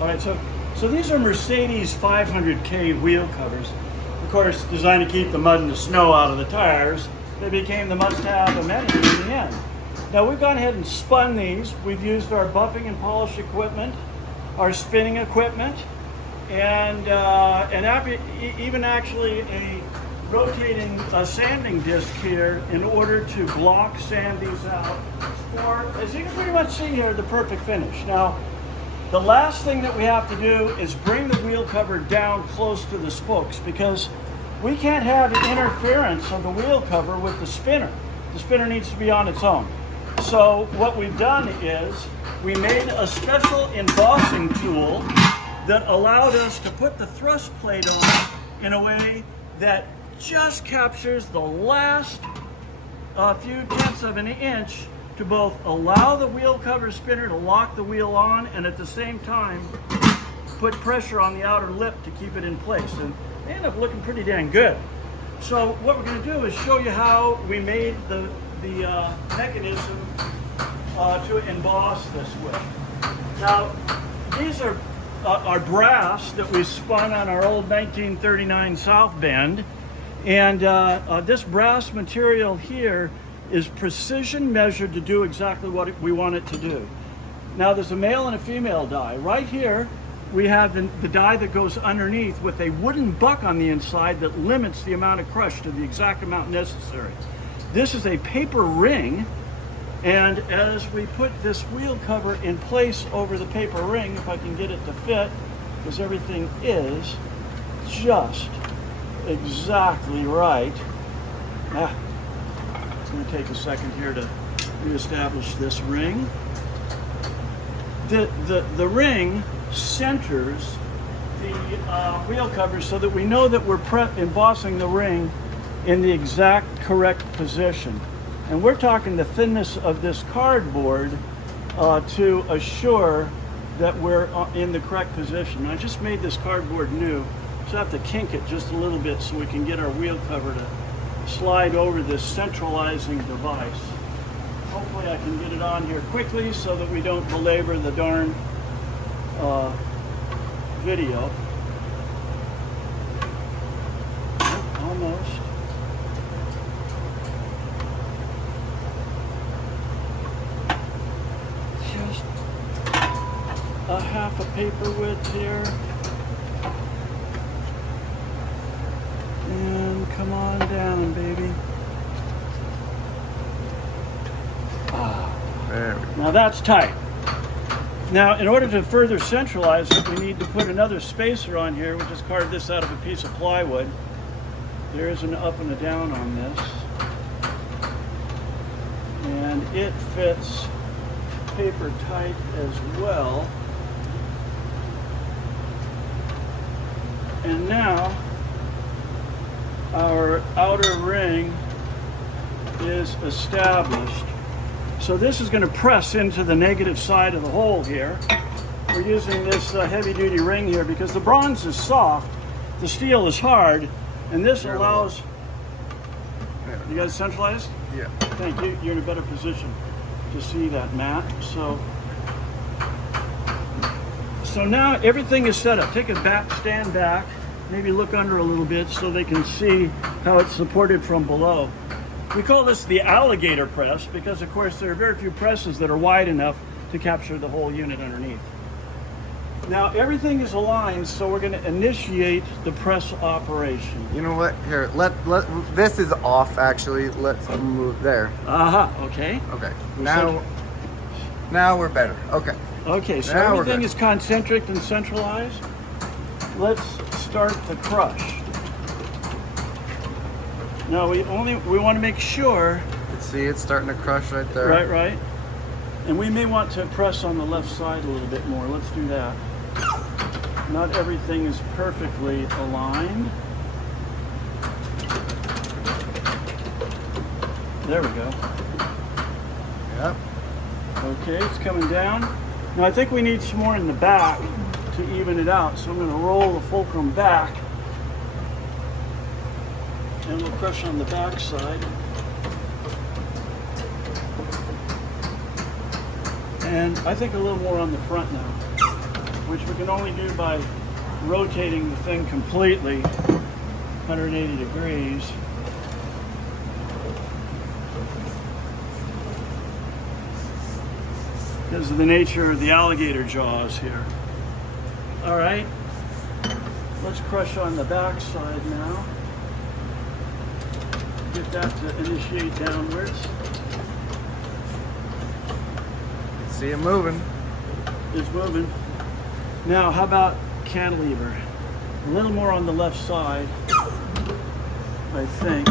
All right, so these are Mercedes 500K wheel covers. Of course, designed to keep the mud and the snow out of the tires. They became the must-have amenity in the end. Now we've gone ahead and spun these. We've used our buffing and polish equipment, our spinning equipment, and even actually a rotating sanding disc here in order to block sand these out for, as you can pretty much see here, the perfect finish. Now, the last thing that we have to do is bring the wheel cover down close to the spokes, because we can't have interference of the wheel cover with the spinner. The spinner needs to be on its own. So what we've done is we made a special embossing tool that allowed us to put the thrust plate on in a way that just captures the last few tenths of an inch to both allow the wheel cover spinner to lock the wheel on and at the same time put pressure on the outer lip to keep it in place. And they end up looking pretty dang good. So what we're going to do is show you how we made the mechanism to emboss this with. Now, these are our brass that we spun on our old 1939 South Bend. And this brass material here is precision measured to do exactly what we want it to do. Now there's a male and a female die. Right here we have the die that goes underneath with a wooden buck on the inside that limits the amount of crush to the exact amount necessary. This is a paper ring, and as we put this wheel cover in place over the paper ring, if I can get it to fit, because everything is just exactly right. It's going to take a second here to reestablish this ring. The ring centers the wheel cover so that we know that we're embossing the ring in the exact correct position. And we're talking the thinness of this cardboard to assure that we're in the correct position. I just made this cardboard new, so I have to kink it just a little bit so we can get our wheel cover to slide over this centralizing device. Hopefully I can get it on here quickly so that we don't belabor the darn video. Almost. Just a half a paper width here. And come on down, baby. There we go. Now that's tight. Now, in order to further centralize it, we need to put another spacer on here. We just carved this out of a piece of plywood. There is an up and a down on this. And it fits paper tight as well. And now, our outer ring is established. So this is going to press into the negative side of the hole here. We're using this heavy-duty ring here because the bronze is soft, the steel is hard, and this allows... You guys centralized? Yeah. Thank you. You're in a better position to see that, Matt. So now everything is set up. Take it back, stand back, maybe look under a little bit so they can see how it's supported from below. We call this the alligator press because, of course, there are very few presses that are wide enough to capture the whole unit underneath. Now, everything is aligned, so we're going to initiate the press operation. You know what? Here, this is off, actually. Let's move there. Okay. Okay. Now we're better. Okay. Okay, so now everything is concentric and centralized. Let's start the crush. Now we want to make sure. See, it's starting to crush right there. Right. And we may want to press on the left side a little bit more. Let's do that. Not everything is perfectly aligned. There we go. Yep. Okay, it's coming down. Now I think we need some more in the back to even it out. So I'm going to roll the fulcrum back. And we'll crush on the back side. And I think a little more on the front now. which we can only do by rotating the thing completely 180 degrees. Because of the nature of the alligator jaws here. All right, let's crush on the back side now. Get that to initiate downwards. See it moving. It's moving. Now, how about cantilever? A little more on the left side, I think,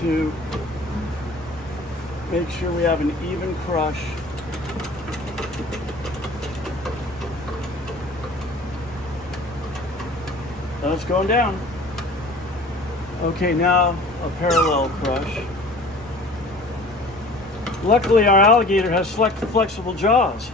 to make sure we have an even crush. Now it's going down. Okay, now a parallel crush. Luckily, our alligator has flexible jaws.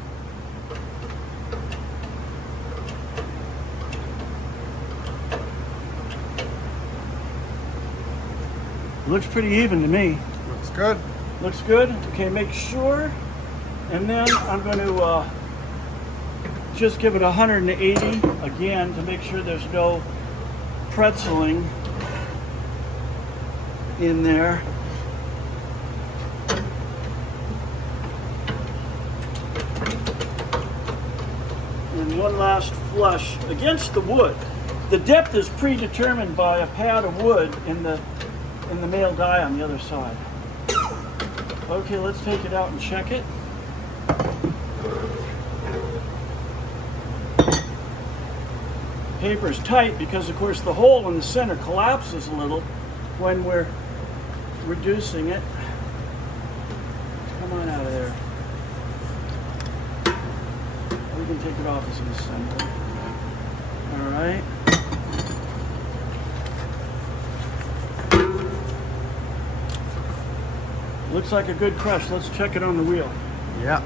Looks pretty even to me. Looks good. Looks good. Okay, make sure. And then I'm going to just give it 180 again to make sure there's no pretzeling in there. And one last flush against the wood. The depth is predetermined by a pad of wood in the male die on the other side. Okay, let's take it out and check it. Paper is tight because, of course, the hole in the center collapses a little when we're reducing it. Come on out of there. We can take it off as an assembly. All right. Looks like a good crush. Let's check it on the wheel. Yeah.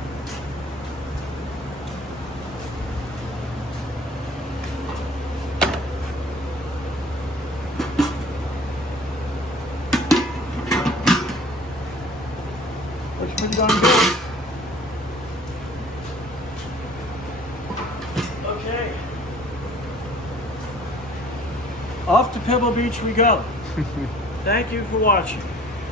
Looks pretty darn good. Okay. Off to Pebble Beach we go. Thank you for watching.